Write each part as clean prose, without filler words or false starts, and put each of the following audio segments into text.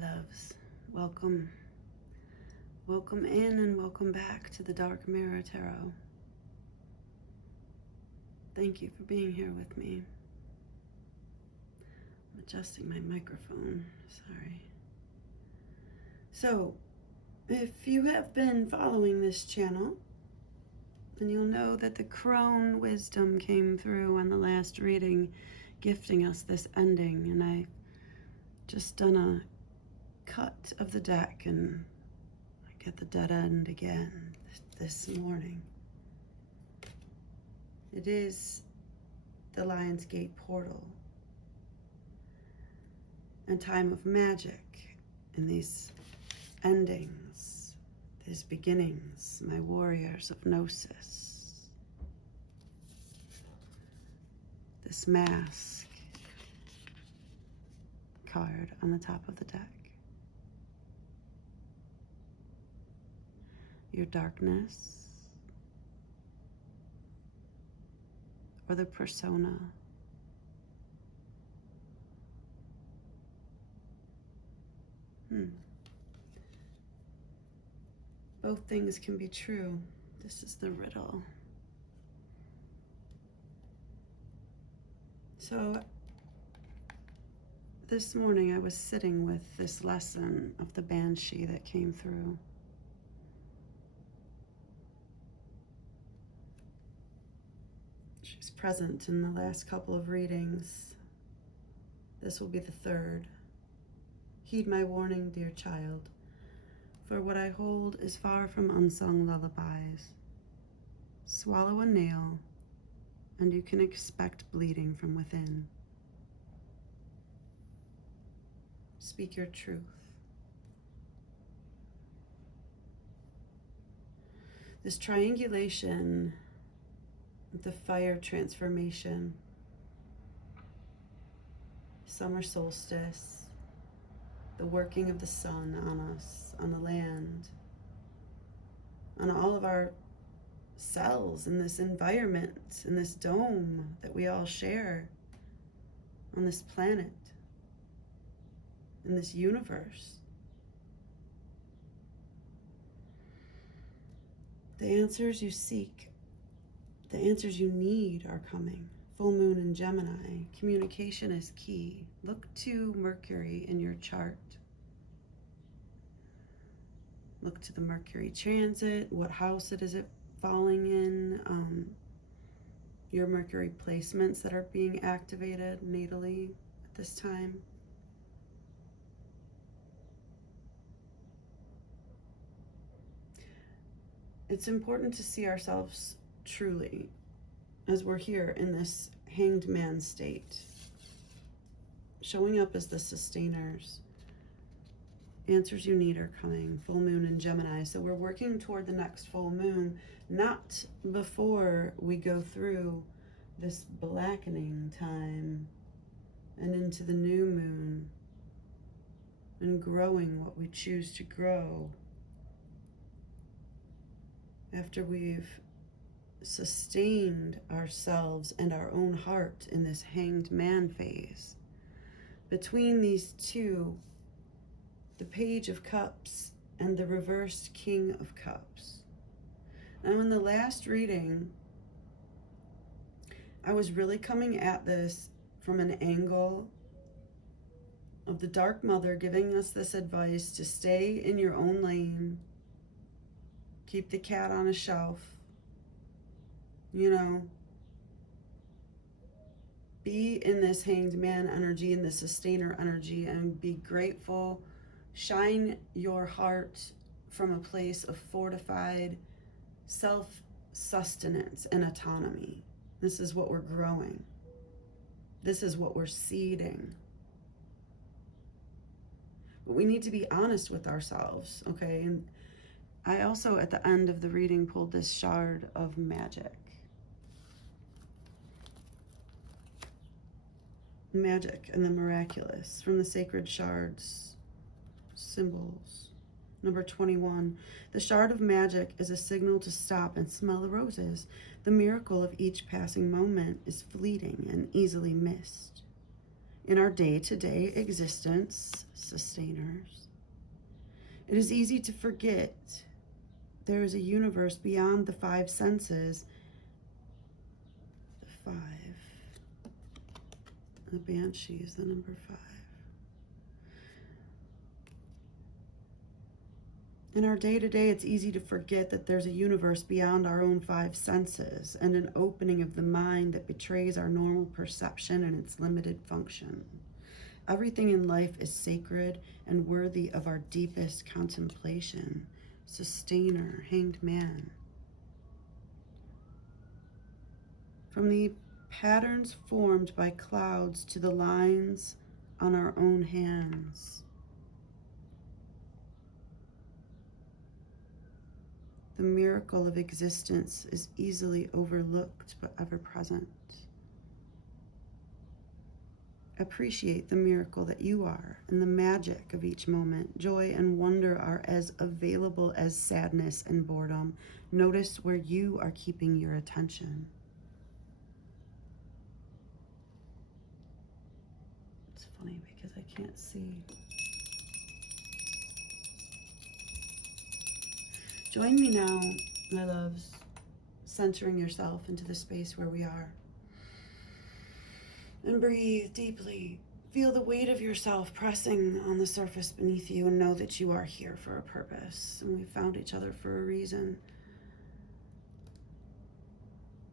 loves. Welcome. Welcome in and welcome back to the Dark Mirror Tarot. Thank you for being here with me. I'm adjusting my microphone. Sorry. So, if you have been following this channel, then you'll know that the crone wisdom came through on the last reading, gifting us this ending, and I just done a cut of the deck and I get the dead end again this morning. It is the lionsgate portal and time of magic and these endings, these beginnings, my warriors of gnosis. This mask card on the top of the deck. Your darkness or the persona. Both things can be true. This is the riddle. So this morning I was sitting with this lesson of the Banshee that came through. She's present in the last couple of readings. This will be the third. Heed my warning, dear child, for what I hold is far from unsung lullabies. Swallow a nail, and you can expect bleeding from within. Speak your truth. This triangulation, the fire transformation, summer solstice, the working of the sun on us, on the land, on all of our cells in this environment, in this dome that we all share on this planet, in this universe. The answers you seek, the answers you need are coming. Full moon in Gemini. Communication is key. Look to Mercury in your chart. Look to the Mercury transit. What house is it falling in? Your Mercury placements that are being activated natally at this time. It's important to see ourselves truly as we're here in this hanged man state, showing up as the sustainers. Answers you need are coming. Full moon in Gemini. So we're working toward the next full moon, not before we go through this blackening time and into the new moon and growing what we choose to grow after we've sustained ourselves and our own heart in this hanged man phase. Between these two, the Page of Cups and the reversed King of Cups. Now in the last reading, I was really coming at this from an angle of the Dark Mother giving us this advice to stay in your own lane, keep the cat on a shelf, be in this hanged man energy, in the sustainer energy, and be grateful. Shine your heart from a place of fortified self-sustenance and autonomy. This is what we're growing. This is what we're seeding. But we need to be honest with ourselves, okay? And I also, at the end of the reading, pulled this shard of magic. Magic and the miraculous from the sacred shards symbols. Number 21. The shard of magic is a signal to stop and smell the roses. The miracle of each passing moment is fleeting and easily missed. in our day-to-day existence, sustainers, it is easy to forget there is a universe beyond the five senses. The five. The Banshee is the number 5. In our day-to-day, it's easy to forget that there's a universe beyond our own 5 senses and an opening of the mind that betrays our normal perception and its limited function. Everything in life is sacred and worthy of our deepest contemplation. Sustainer, Hanged Man. From the patterns formed by clouds to the lines on our own hands. The miracle of existence is easily overlooked but ever present. Appreciate the miracle that you are and the magic of each moment. Joy and wonder are as available as sadness and boredom. Notice where you are keeping your attention. It's funny because I can't see. Join me now, my loves, centering yourself into the space where we are. And breathe deeply. Feel the weight of yourself pressing on the surface beneath you and know that you are here for a purpose. And we found each other for a reason.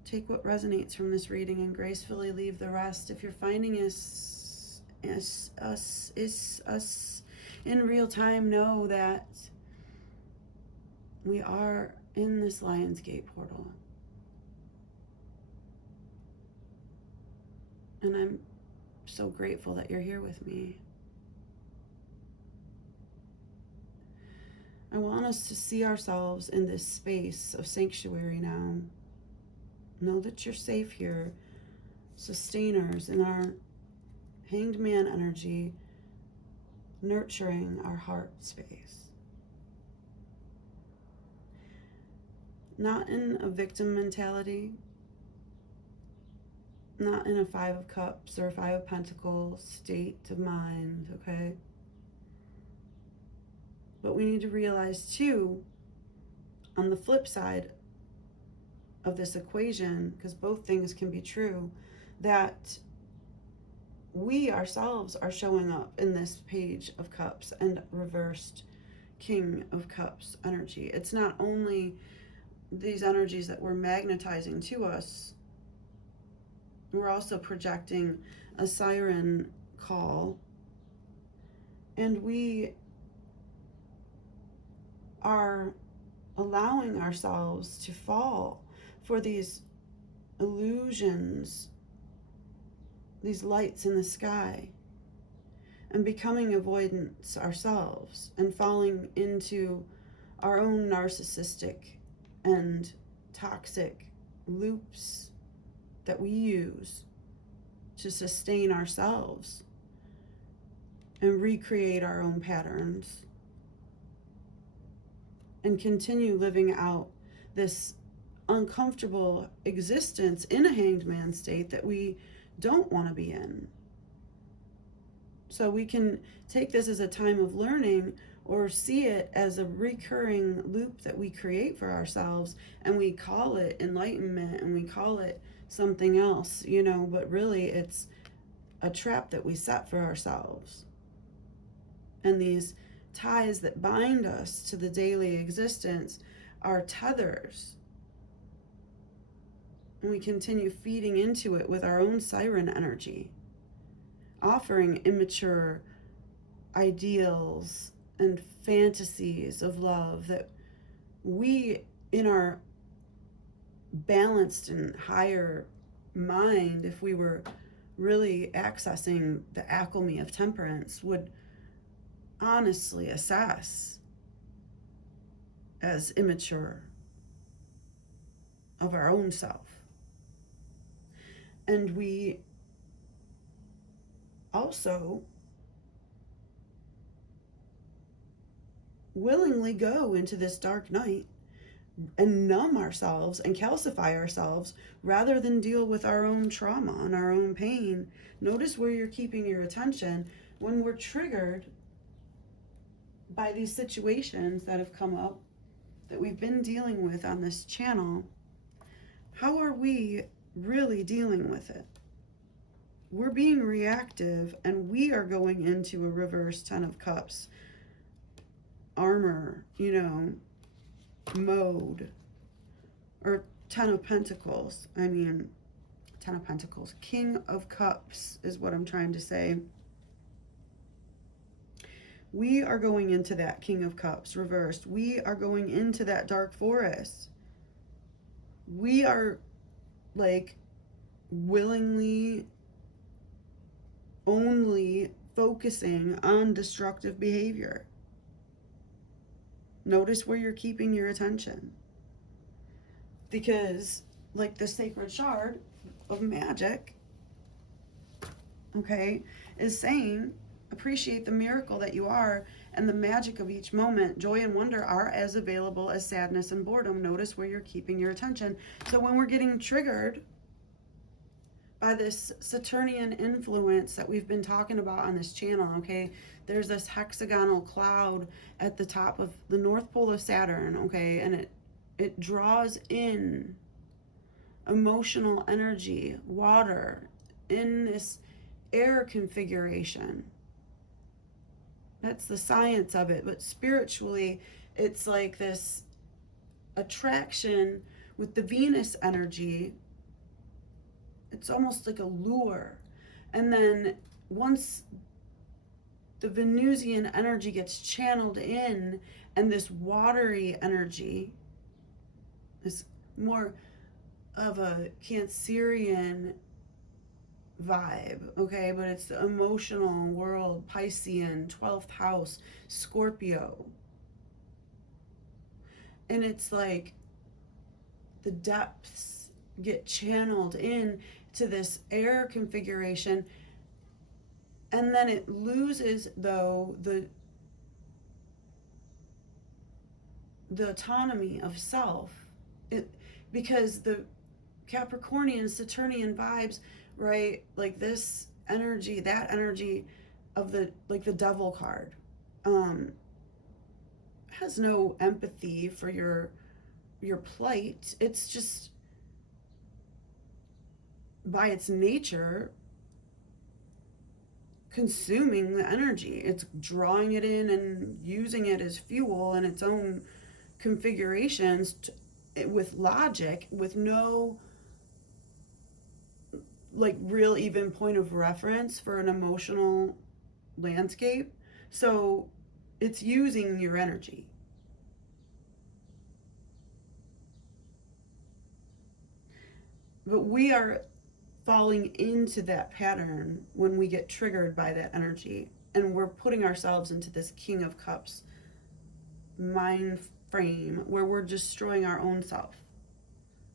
Take what resonates from this reading and gracefully leave the rest. If you're finding us in real time, know that we are in this lionsgate portal. And I'm so grateful that you're here with me. I want us to see ourselves in this space of sanctuary now. Know that you're safe here. Sustainers in our Hanged Man energy, nurturing our heart space. Not in a victim mentality, not in a 5 of Cups or 5 of Pentacles state of mind, okay? But we need to realize too, on the flip side of this equation, because both things can be true, that we ourselves are showing up in this Page of Cups and reversed King of Cups energy. It's not only these energies that we're magnetizing to us, we're also projecting a siren call, and we are allowing ourselves to fall for these illusions, these lights in the sky, and becoming avoidance ourselves and falling into our own narcissistic and toxic loops that we use to sustain ourselves and recreate our own patterns and continue living out this uncomfortable existence in a hanged man state that we don't want to be in. So we can take this as a time of learning or see it as a recurring loop that we create for ourselves, and we call it enlightenment and we call it something else, but really it's a trap that we set for ourselves. And these ties that bind us to the daily existence are tethers. And we continue feeding into it with our own siren energy, offering immature ideals and fantasies of love that we, in our balanced and higher mind, if we were really accessing the alchemy of temperance, would honestly assess as immature of our own self. And we also willingly go into this dark night and numb ourselves and calcify ourselves rather than deal with our own trauma and our own pain. Notice where you're keeping your attention when we're triggered by these situations that have come up that we've been dealing with on this channel. How are we really dealing with it? We're being reactive, and we are going into a reverse 10 of Cups armor, mode, or 10 of Pentacles. 10 of Pentacles. King of Cups is what I'm trying to say. We are going into that King of Cups reversed. We are going into that dark forest. We are like willingly only focusing on destructive behavior. Notice where you're keeping your attention. Because like the sacred shard of magic, okay, is saying, appreciate the miracle that you are and the magic of each moment. Joy and wonder are as available as sadness and boredom. Notice where you're keeping your attention. So when we're getting triggered by this Saturnian influence that we've been talking about on this channel, okay, there's this hexagonal cloud at the top of the North Pole of Saturn, okay, and it draws in emotional energy, water, in this air configuration. That's the science of it. But spiritually, it's like this attraction with the Venus energy. It's almost like a lure. And then once the Venusian energy gets channeled in, and this watery energy is more of a Cancerian vibe, okay, but it's the emotional world, Piscean, 12th house, Scorpio. And it's like the depths get channeled in to this air configuration, and then it loses, though, the autonomy of self. Because the Capricornian, Saturnian vibes, right, like this energy, that energy of the devil card, has no empathy for your plight. It's just, by its nature, consuming the energy. It's drawing it in and using it as fuel in its own configurations with logic, with no like real even point of reference for an emotional landscape. So it's using your energy. But we are falling into that pattern when we get triggered by that energy, and we're putting ourselves into this King of Cups mind frame where we're destroying our own self.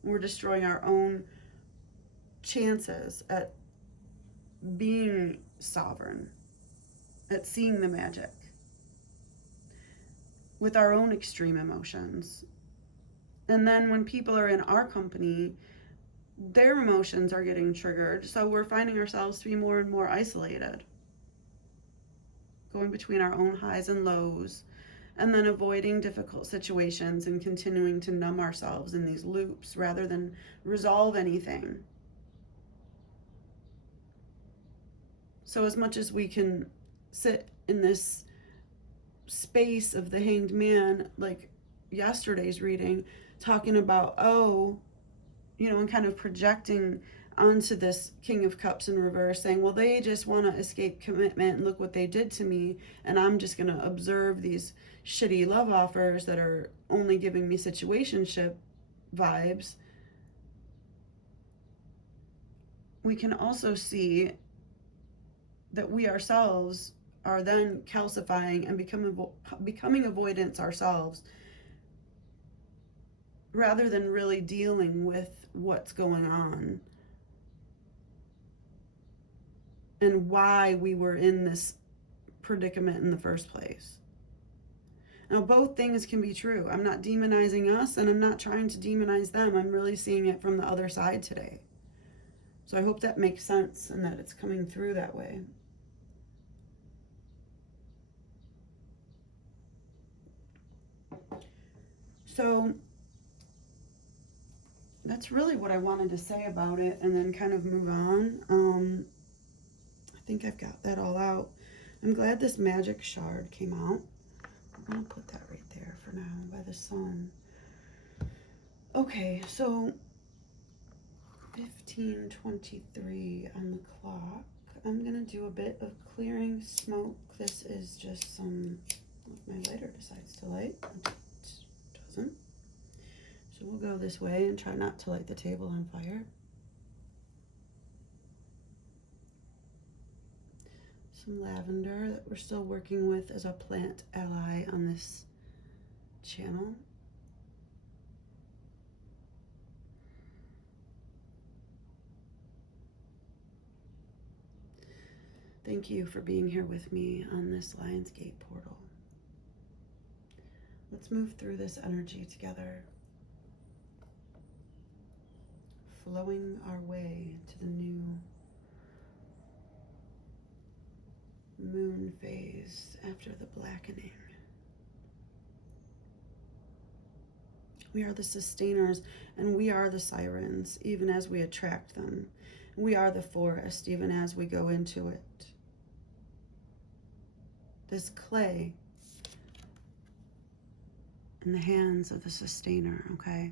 We're destroying our own chances at being sovereign, at seeing the magic with our own extreme emotions. And then when people are in our company, their emotions are getting triggered, so we're finding ourselves to be more and more isolated, going between our own highs and lows, and then avoiding difficult situations and continuing to numb ourselves in these loops rather than resolve anything. So as much as we can sit in this space of the Hanged Man, like yesterday's reading, talking about, and kind of projecting onto this King of Cups in reverse, saying, well, they just want to escape commitment and look what they did to me, and I'm just going to observe these shitty love offers that are only giving me situationship vibes. We can also see that we ourselves are then calcifying and becoming avoidance ourselves, rather than really dealing with what's going on and why we were in this predicament in the first place. Now, both things can be true. I'm not demonizing us, and I'm not trying to demonize them. I'm really seeing it from the other side today. So I hope that makes sense and that it's coming through that way. So that's really what I wanted to say about it, and then kind of move on. I think I've got that all out. I'm glad this magic shard came out. I'm going to put that right there for now by the sun. Okay, so 15:23 on the clock. I'm going to do a bit of clearing smoke. This is just some, if my lighter decides to light, it doesn't. So we'll go this way and try not to light the table on fire. Some lavender that we're still working with as a plant ally on this channel. Thank you for being here with me on this lionsgate portal. Let's move through this energy together, flowing our way to the new moon phase after the blackening. We are the sustainers, and we are the sirens, even as we attract them. We are the forest, even as we go into it. This clay in the hands of the sustainer, okay?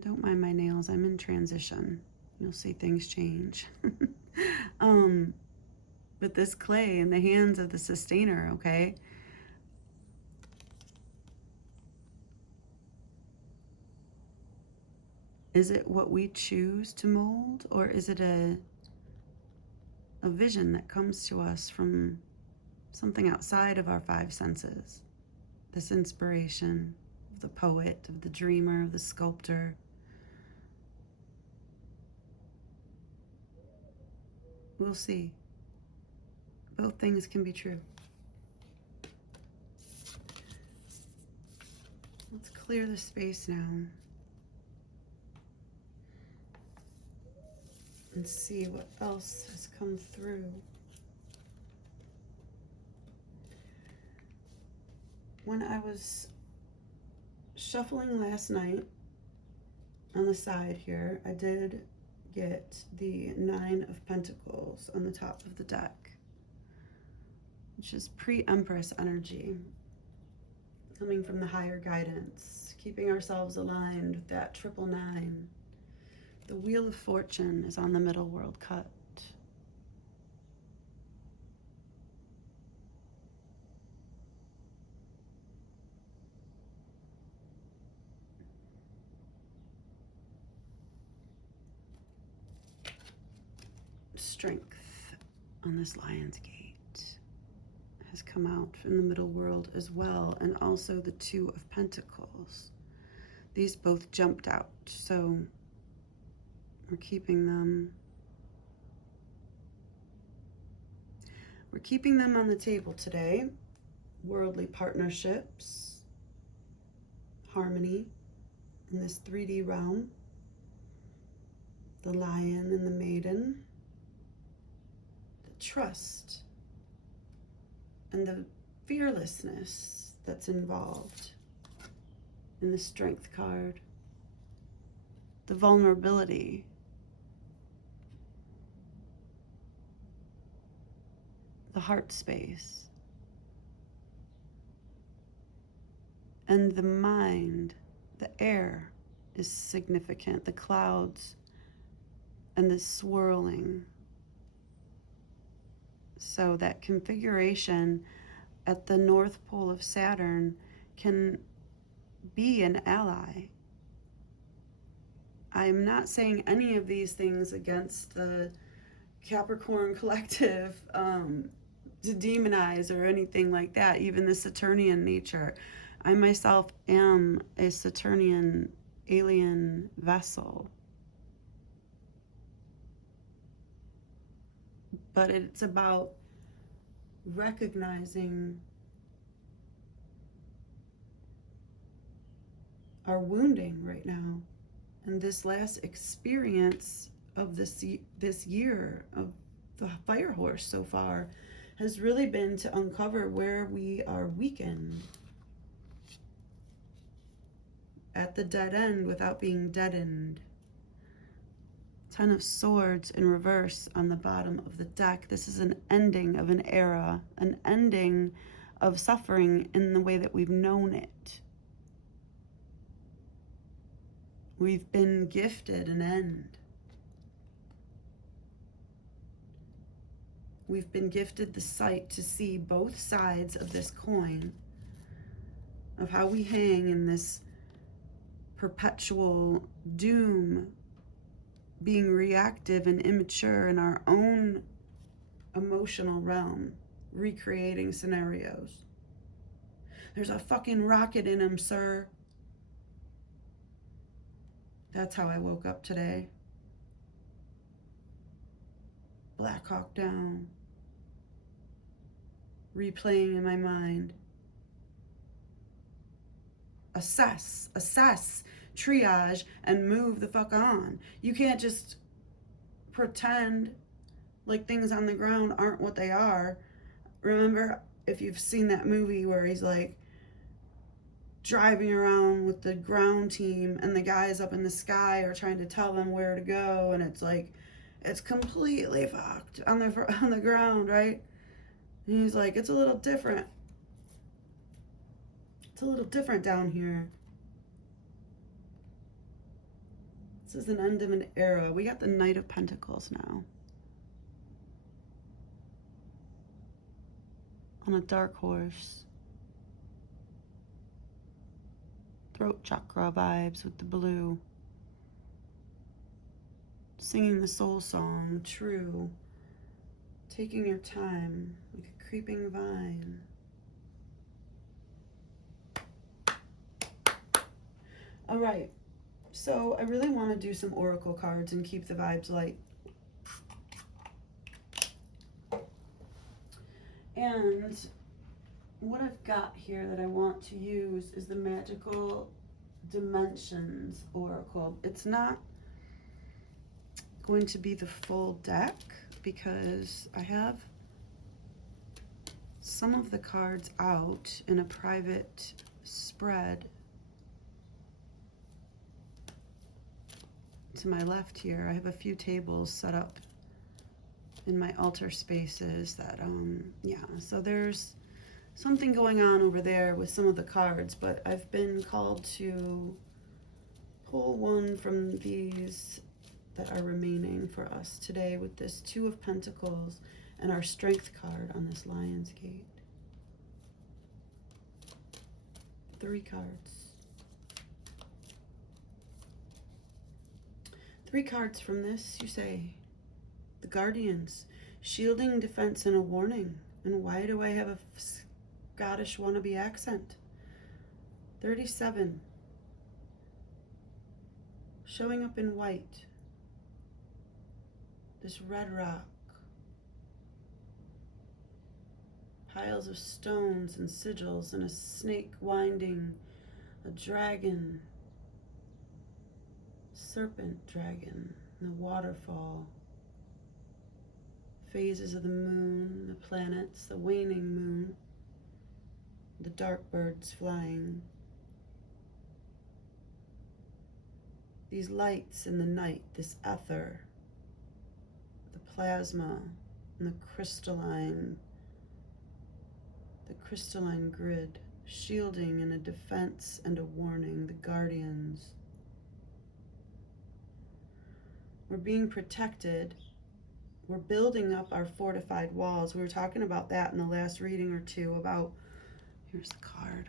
Don't mind my nails, I'm in transition. You'll see things change. But this clay in the hands of the sustainer, okay? Is it what we choose to mold, or is it a vision that comes to us from something outside of our five senses? This inspiration of the poet, of the dreamer, of the sculptor. We'll see. Both things can be true. Let's clear the space now and see what else has come through. When I was shuffling last night on the side here, I did get the 9 of Pentacles on the top of the deck, which is pre-Empress energy, coming from the higher guidance, keeping ourselves aligned with that 999. The Wheel of Fortune is on the middle world cut. Strength on this Lionsgate has come out from the middle world as well, and also the 2 of Pentacles. These both jumped out, so we're keeping them. We're keeping them on the table today. Worldly partnerships, harmony in this 3D realm, the lion and the maiden, the trust and the fearlessness that's involved in the Strength card, the vulnerability, the heart space, and the mind. The air is significant, the clouds and the swirling. So that configuration at the North Pole of Saturn can be an ally. I'm not saying any of these things against the Capricorn collective to demonize or anything like that, even the Saturnian nature. I myself am a Saturnian alien vessel. But it's about recognizing are wounding right now. And this last experience of this year of the fire horse so far has really been to uncover where we are weakened at the dead end without being deadened. 10 of Swords in reverse on the bottom of the deck. This is an ending of an era, an ending of suffering in the way that we've known it. We've been gifted an end. We've been gifted the sight to see both sides of this coin, of how we hang in this perpetual doom, being reactive and immature in our own emotional realm, recreating scenarios. There's a fucking rocket in him, sir. That's how I woke up today. Black Hawk Down. Replaying in my mind. Assess, triage, and move the fuck on. You can't just pretend like things on the ground aren't what they are. Remember, if you've seen that movie where he's like driving around with the ground team and the guys up in the sky are trying to tell them where to go, and it's like, it's completely fucked on the ground, right? And he's like, it's a little different. It's a little different down here. This is an end of an era. We got the Knight of Pentacles now. On a dark horse. Throat chakra vibes with the blue. Singing the soul song, true. Taking your time like a creeping vine. All right. So I really want to do some oracle cards and keep the vibes light. And what I've got here that I want to use is the Magical Dimensions Oracle. It's not going to be the full deck because I have some of the cards out in a private spread to my left here. I have a few tables set up in my altar spaces that, yeah, so there's something going on over there with some of the cards, but I've been called to pull one from these that are remaining for us today with this Two of Pentacles and our Strength card on this lionsgate. 3 cards. 3 cards from this, you say. The Guardians, shielding, defense, and a warning. And why do I have a Scottish wannabe accent? 37. Showing up in white. This red rock. Piles of stones and sigils and a snake winding, a dragon. Serpent dragon, the waterfall, phases of the moon, the planets, the waning moon, the dark birds flying, these lights in the night, this ether, the plasma, and the crystalline grid, shielding and a defense and a warning, the guardians. We're being protected. We're building up our fortified walls. We were talking about that in the last reading or two about, here's the card.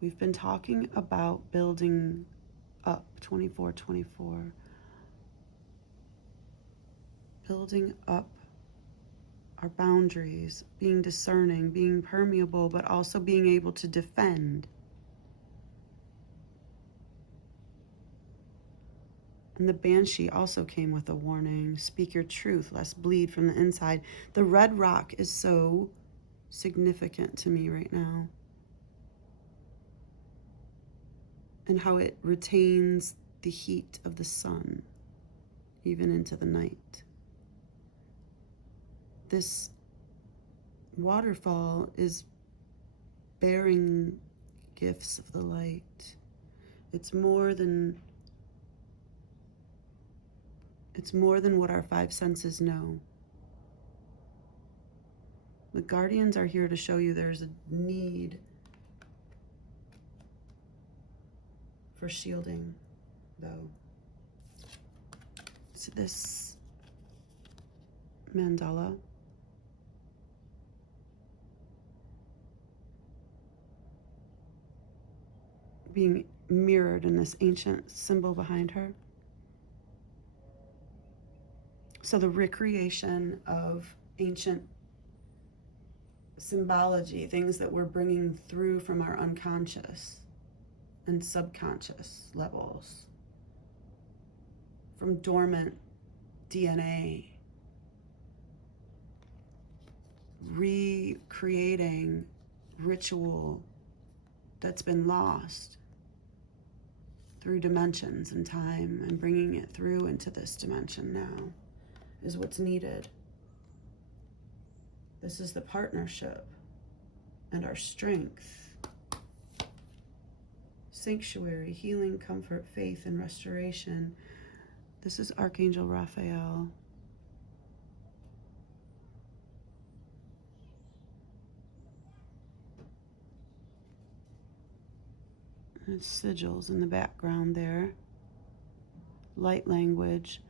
We've been talking about building up, 2424. Building up our boundaries, being discerning, being permeable, but also being able to defend. And the Banshee also came with a warning. Speak your truth, lest bleed from the inside. The red rock is so significant to me right now. And how it retains the heat of the sun even into the night. This waterfall is bearing gifts of the light. It's more than what our five senses know. The guardians are here to show you there's a need for shielding, though. So this mandala being mirrored in this ancient symbol behind her. So the recreation of ancient symbology, things that we're bringing through from our unconscious and subconscious levels, from dormant DNA, recreating ritual that's been lost through dimensions and time and bringing it through into this dimension now is what's needed. This is the partnership and our strength. Sanctuary, healing, comfort, faith, and restoration. This is Archangel Raphael. And sigils in the background there. Light language.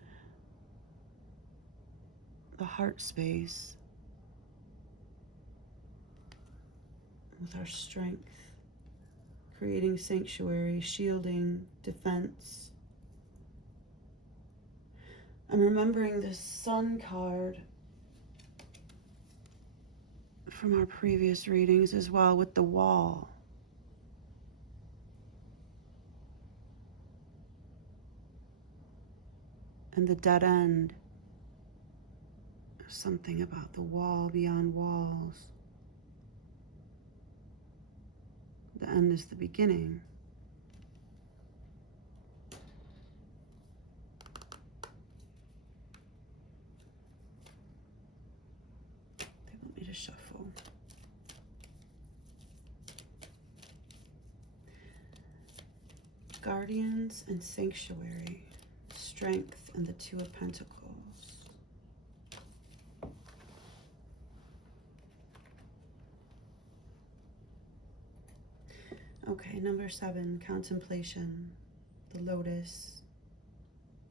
The heart space. With our strength. Creating sanctuary, shielding, defense. I'm remembering this sun card from our previous readings as well, with the wall. And the dead end. Something about the wall beyond walls. The end is the beginning. They want me to shuffle. Guardians and sanctuary. Strength and the Two of Pentacles. Okay, number 7, contemplation, the lotus,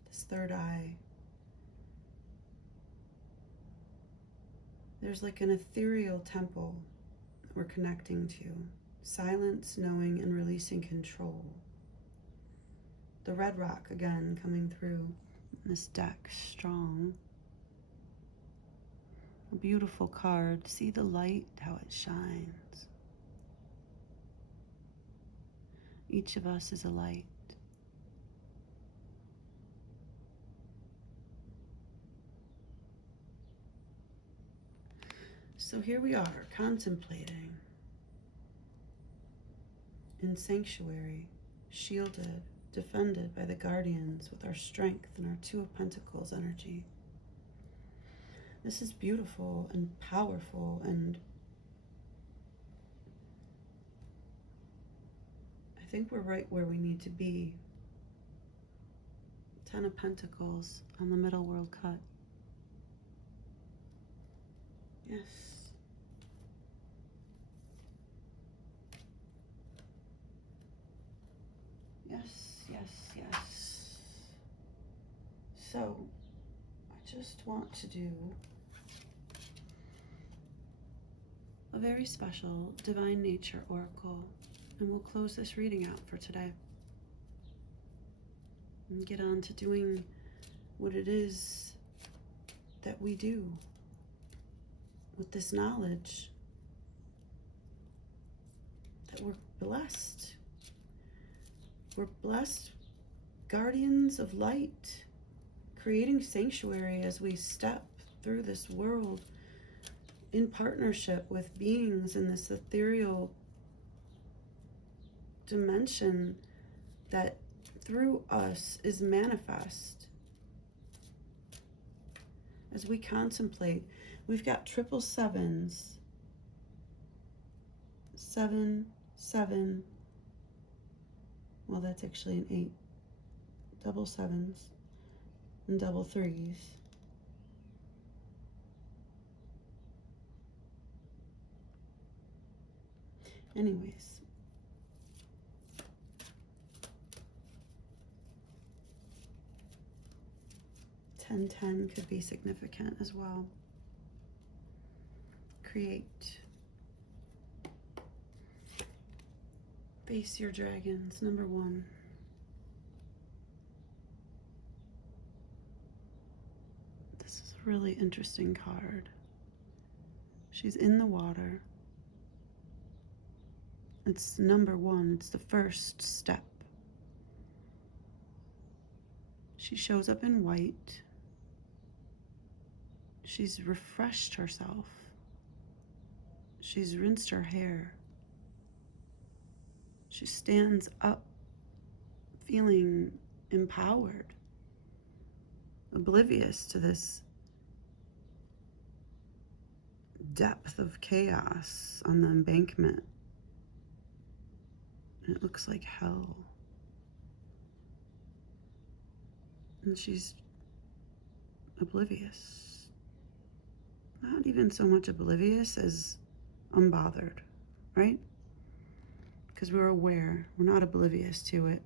this third eye. There's like an ethereal temple that we're connecting to. Silence, knowing, and releasing control. The red rock again coming through this deck, strong. A beautiful card. See the light, how it shines. Each of us is a light. So here we are, contemplating in sanctuary, shielded, defended by the guardians with our strength and our Two of Pentacles energy. This is beautiful and powerful, and I think we're right where we need to be. 10 of Pentacles on the middle world cut. Yes. Yes, yes, yes. So, I just want to do a very special Divine Nature Oracle, and we'll close this reading out for today and get on to doing what it is that we do with this knowledge that we're blessed. We're blessed guardians of light, creating sanctuary as we step through this world in partnership with beings in this ethereal dimension that through us is manifest. As we contemplate, we've got triple sevens, 7, 7. Well, that's actually an 8. Double sevens and double threes. Anyways. Ten could be significant as well. Create. Face your dragons, number 1. This is a really interesting card. She's in the water. It's number 1. It's the first step. She shows up in white. She's refreshed herself. She's rinsed her hair. She stands up feeling empowered, oblivious to this depth of chaos on the embankment. It looks like hell. And she's oblivious. Not even so much oblivious as unbothered, right? Because we're aware, we're not oblivious to it.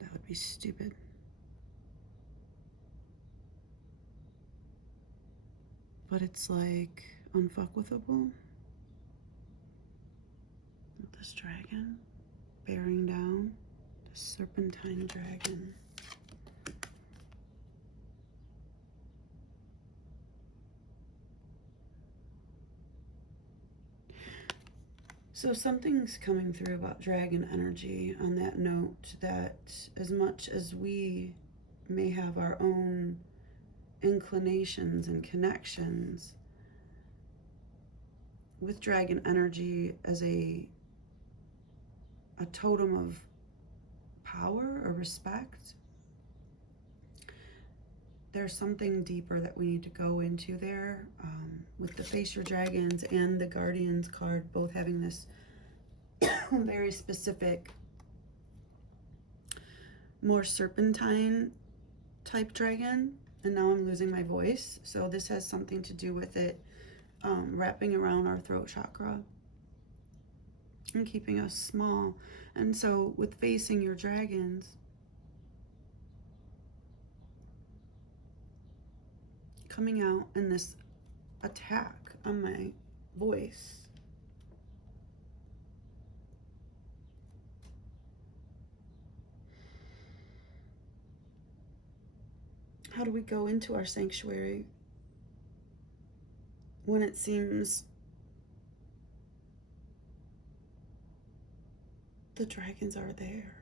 That would be stupid. But it's like unfuckwithable. With this dragon bearing down, the serpentine dragon. So something's coming through about dragon energy on that note, that as much as we may have our own inclinations and connections with dragon energy as a totem of power or respect, there's something deeper that we need to go into there, with the Face Your Dragons and the Guardians card both having this very specific, more serpentine type dragon. And now I'm losing my voice, so this has something to do with it wrapping around our throat chakra and keeping us small. And so with facing your dragons, coming out in this attack on my voice. How do we go into our sanctuary when it seems the dragons are there?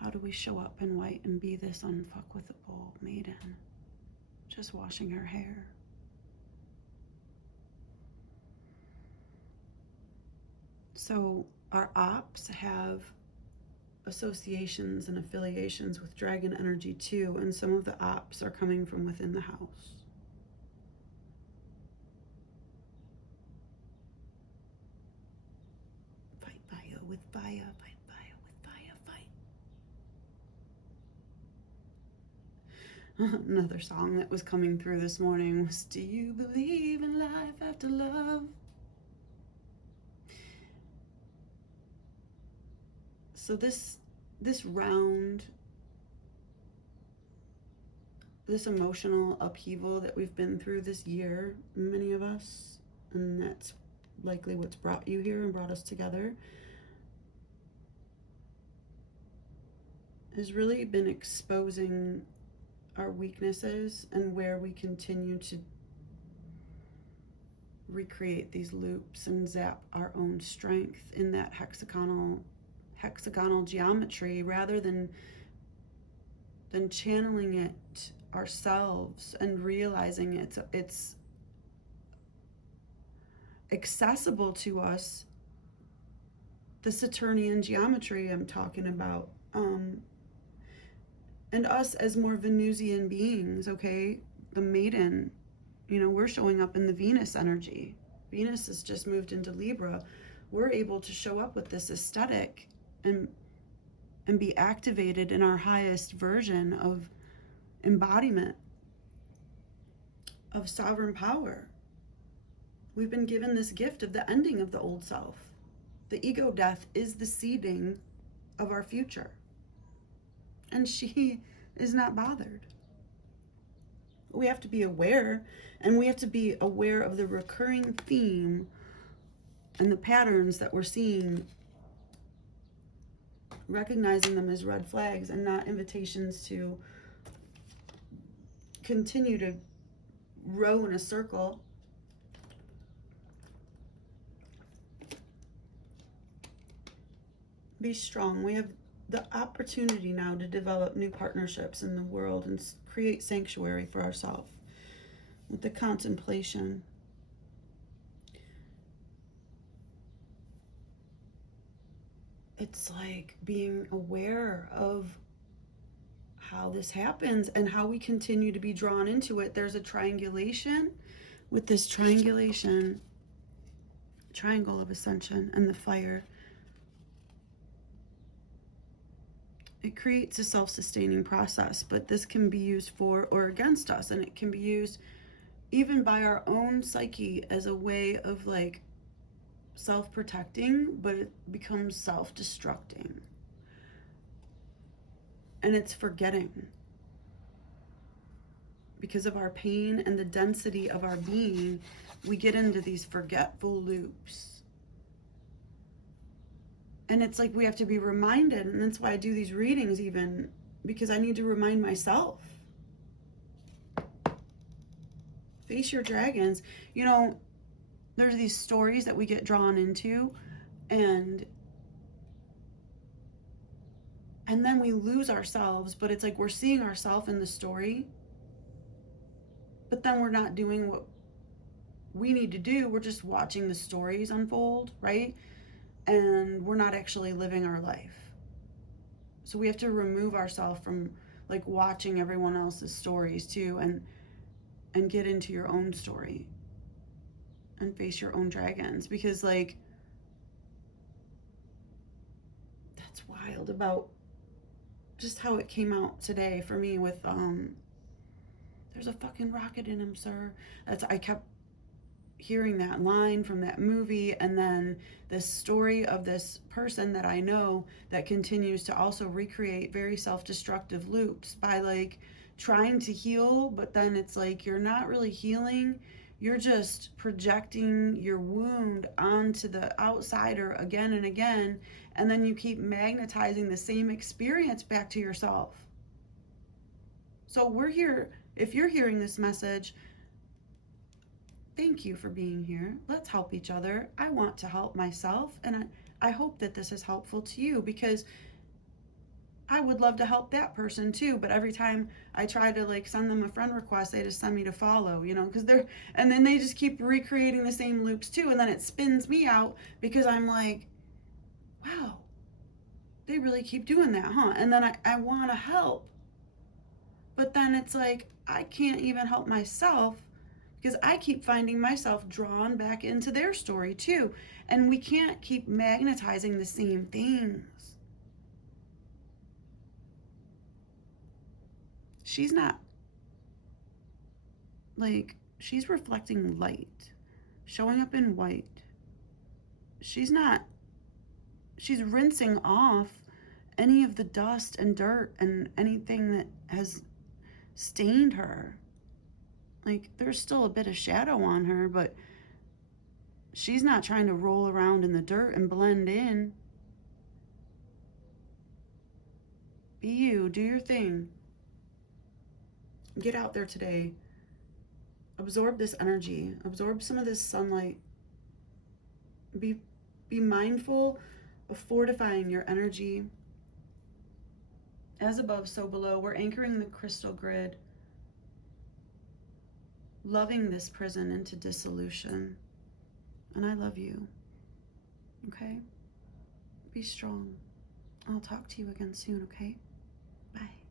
How do we show up in white and be this unfuckwithable maiden, just washing her hair? So our ops have associations and affiliations with dragon energy too, and some of the ops are coming from within the house. Fight fire with fire, fight fire with fire, fight. Another song that was coming through this morning was, "Do you believe in life after love?" So this round, this emotional upheaval that we've been through this year, many of us, and that's likely what's brought you here and brought us together, has really been exposing our weaknesses and where we continue to recreate these loops and zap our own strength in that hexagonal geometry, rather than then channeling it ourselves and realizing it's accessible to us. The Saturnian geometry I'm talking about, and us as more Venusian beings, okay? The maiden, we're showing up in the Venus energy. Venus has just moved into Libra. We're able to show up with this aesthetic and be activated in our highest version of embodiment of sovereign power. We've been given this gift of the ending of the old self. The ego death is the seeding of our future. And she is not bothered. We have to be aware, and we have to be aware of the recurring theme and the patterns that we're seeing, recognizing them as red flags and not invitations to continue to row in a circle. Be strong. We have the opportunity now to develop new partnerships in the world and create sanctuary for ourselves with the contemplation. It's like being aware of how this happens and how we continue to be drawn into it. There's a triangulation with this triangulation, triangle of ascension and the fire. It creates a self-sustaining process, but this can be used for or against us, and it can be used even by our own psyche as a way of like self-protecting, but it becomes self-destructing. And it's forgetting. Because of our pain and the density of our being, we get into these forgetful loops. And it's like we have to be reminded, and that's why I do these readings even, because I need to remind myself. Face your dragons. There's these stories that we get drawn into, and then we lose ourselves, but it's like we're seeing ourselves in the story, but then we're not doing what we need to do. We're just watching the stories unfold, right? And we're not actually living our life. So we have to remove ourselves from like watching everyone else's stories too, and get into your own story and face your own dragons, because like that's wild about just how it came out today for me with there's a fucking rocket in him, sir. I kept hearing that line from that movie, and then this story of this person that I know that continues to also recreate very self-destructive loops by like trying to heal, but then it's like you're not really healing, you're just projecting your wound onto the outsider again and again, and then you keep magnetizing the same experience back to yourself. So we're here. If you're hearing this message, thank you for being here. Let's help each other. I want to help myself, and I hope that this is helpful to you, because I would love to help that person too, but every time I try to like send them a friend request, they just send me to follow, because and then they just keep recreating the same loops too, and then it spins me out because I'm like, wow, they really keep doing that, huh? And then I want to help, but then it's like I can't even help myself because I keep finding myself drawn back into their story too. And we can't keep magnetizing the same things. She's not, like, she's reflecting light, showing up in white. She's rinsing off any of the dust and dirt and anything that has stained her. Like, there's still a bit of shadow on her, but she's not trying to roll around in the dirt and blend in. Be you, do your thing. Get out there today. Absorb this energy. Absorb some of this sunlight. Be mindful of fortifying your energy. As above, so below. We're anchoring the crystal grid, loving this prison into dissolution. And I love you. Okay? Be strong. I'll talk to you again soon, okay? Bye.